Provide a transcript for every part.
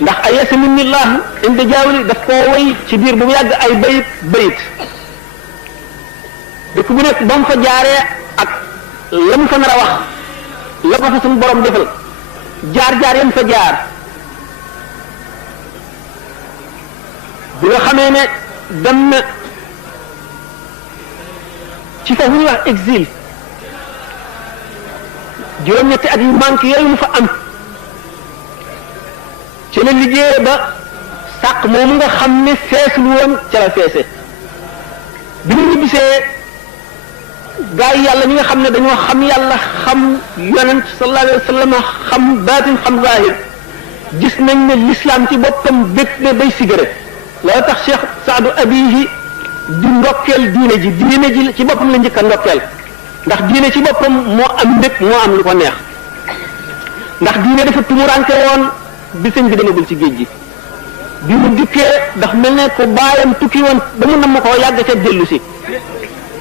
ndax ay yasaminillah inda jaawli daf koo way ci biir bu mu yàgg ay bayit dëkk bu nekk ba mu fa jaaree ak la mu fa nar a wax la ko fa suñu borom defal jaar yam fa jaar bi nga xamee ne dem na ci foofu ñuy wax exil juróom-ñetti at yu manqué yooyu mu fa am ci la liggéey ba sàq moomu nga xam ne feesul woon ca la feese bi mu ñibbisee gaa yi yàlla ñi nga xam ne dañoo xam yàlla xam yonent sallallahu alayhi wa sallam xam baatin xam zahir gis nañ ne l'islam ci boppam bég ne bay sigare loolu tax Cheikh Saadu Abihi di ndokkeel diine ji ci boppam la njëkk a ndokkeel ndax diine ci boppam moo am mbég moo am lu ko neex ndax diine dafa tumuranke woon bi sëñ bi demagul ci géej gi bi mu dikkee ndax mel ne ko baayam tukki woon ba mu nam ma koo yàgg ca dellu si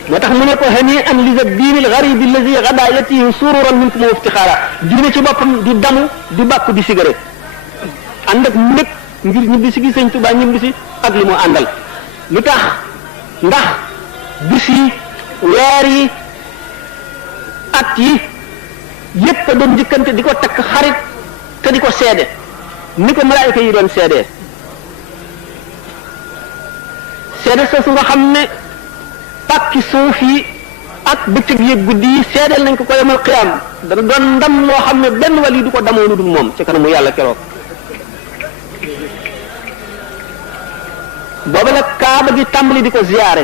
moo tax mu ne ko hani an li diini al gharib allazi gada yatihi sururan minkum wa iftixaara diine ci boppam di damu di bàkku di sigare ànd ak mbég ngir ñibbisi gi sëñ Tuubaa ñibbisi ak li mu àndal lu tax ndax bis yi weer yi at yi yépp a doon njëkkante di ko takk xarit te di ko seede ni ko malaayika yi doon seede soosu nga xam ne pàkki suuf yi ak bëccëg yi guddi yi seedeel nañ ko ko yomal qiyaam dana doon ndam loo xam ne benn wali du ko damoo lu dul moom ci kanamu yàlla keroog booba nag kaaba gi tàmbali di ko ziyaare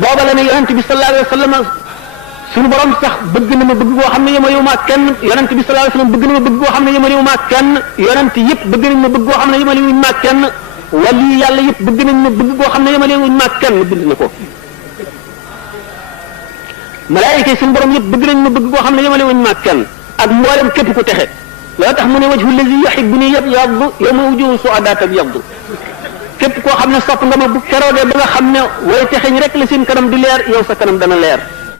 booba la ne yonent bi sallallahu alayhi wa sallam suñu borom sax bëgg na ma bëgg koo xam ne yemalewu ma kenn yonent bi sallallahu alayhi wa sallam bëgg na ma bëgg koo xam ne yemalewu ma kenn yonent yëpp bëgg nañ ma bëgg koo xam ne yemalewuñ ma kenn wali yàlla yëpp bëgg nañ ma bëgg koo xam ne yemalewuñ ma kenn bind na ko malaayika yi suñu borom yëpp bëgg nañ ma bëgg koo xam ne yemalewuñ ma kenn ak mboolem képp ku texe loo tax mu ne wajhu allazi yuhibbuni yabyaddu yawma wujuhu su'adaa tabyaddu képp koo xam ne sopp nga ma bu keroogee ba nga xam ne way texeñ rek la seen kanam di leer yow sa kanam dana leer